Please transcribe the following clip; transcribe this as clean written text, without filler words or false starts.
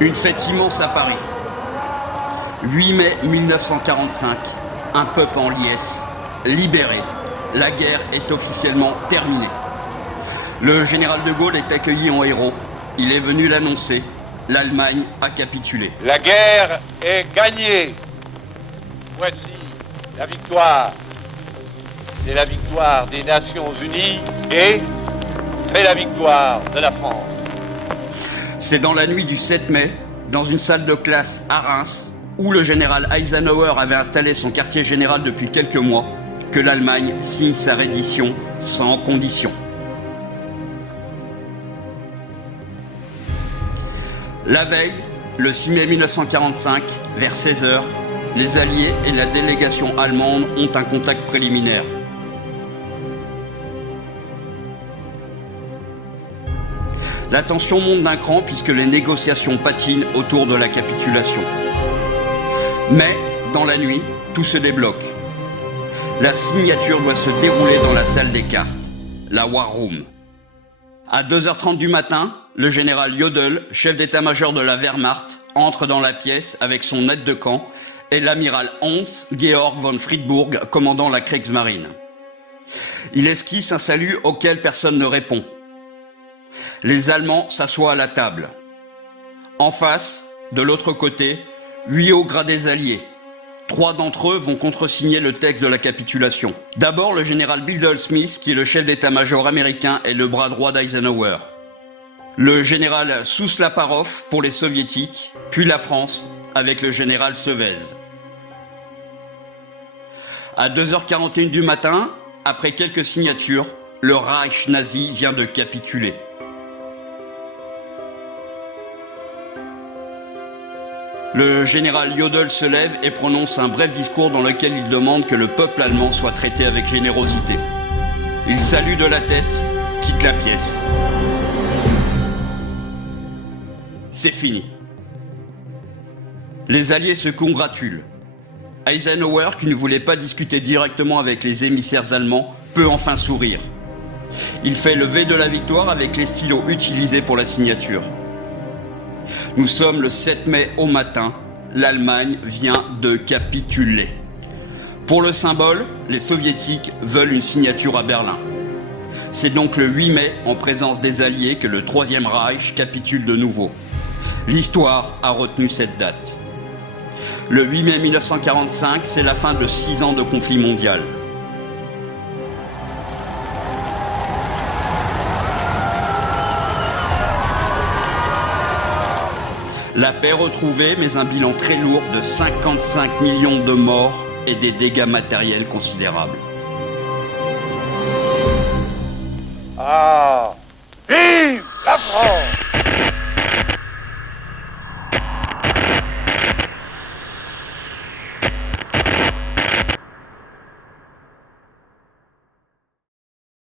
Une fête immense à Paris. 8 mai 1945, un peuple en liesse, libéré. La guerre est officiellement terminée. Le général de Gaulle est accueilli en héros. Il est venu l'annoncer. L'Allemagne a capitulé. La guerre est gagnée. Voici la victoire. C'est la victoire des Nations Unies et c'est la victoire de la France. C'est dans la nuit du 7 mai, dans une salle de classe à Reims, où le général Eisenhower avait installé son quartier général depuis quelques mois, que l'Allemagne signe sa reddition sans condition. La veille, le 6 mai 1945, vers 16h, les Alliés et la délégation allemande ont un contact préliminaire. La tension monte d'un cran puisque les négociations patinent autour de la capitulation. Mais, dans la nuit, tout se débloque. La signature doit se dérouler dans la salle des cartes, la War Room. À 2h30 du matin, le général Jodl, chef d'état-major de la Wehrmacht, entre dans la pièce avec son aide de camp et l'amiral Hans-Georg von Friedburg, commandant la Kriegsmarine. Il esquisse un salut auquel personne ne répond. Les Allemands s'assoient à la table. En face, de l'autre côté, 8 hauts gradés alliés. 3 d'entre eux vont contresigner le texte de la capitulation. D'abord, le général Biddle Smith, qui est le chef d'état-major américain et le bras droit d'Eisenhower. Le général Souslaparov pour les soviétiques, puis la France avec le général Sevez. À 2h41 du matin, après quelques signatures, le Reich nazi vient de capituler. Le général Jodl se lève et prononce un bref discours dans lequel il demande que le peuple allemand soit traité avec générosité. Il salue de la tête, quitte la pièce. C'est fini. Les Alliés se congratulent. Eisenhower, qui ne voulait pas discuter directement avec les émissaires allemands, peut enfin sourire. Il fait le V de la victoire avec les stylos utilisés pour la signature. Nous sommes le 7 mai au matin, l'Allemagne vient de capituler. Pour le symbole, les soviétiques veulent une signature à Berlin. C'est donc le 8 mai, en présence des Alliés, que le Troisième Reich capitule de nouveau. L'histoire a retenu cette date. Le 8 mai 1945, c'est la fin de 6 ans de conflit mondial. La paix retrouvée, mais un bilan très lourd de 55 millions de morts et des dégâts matériels considérables.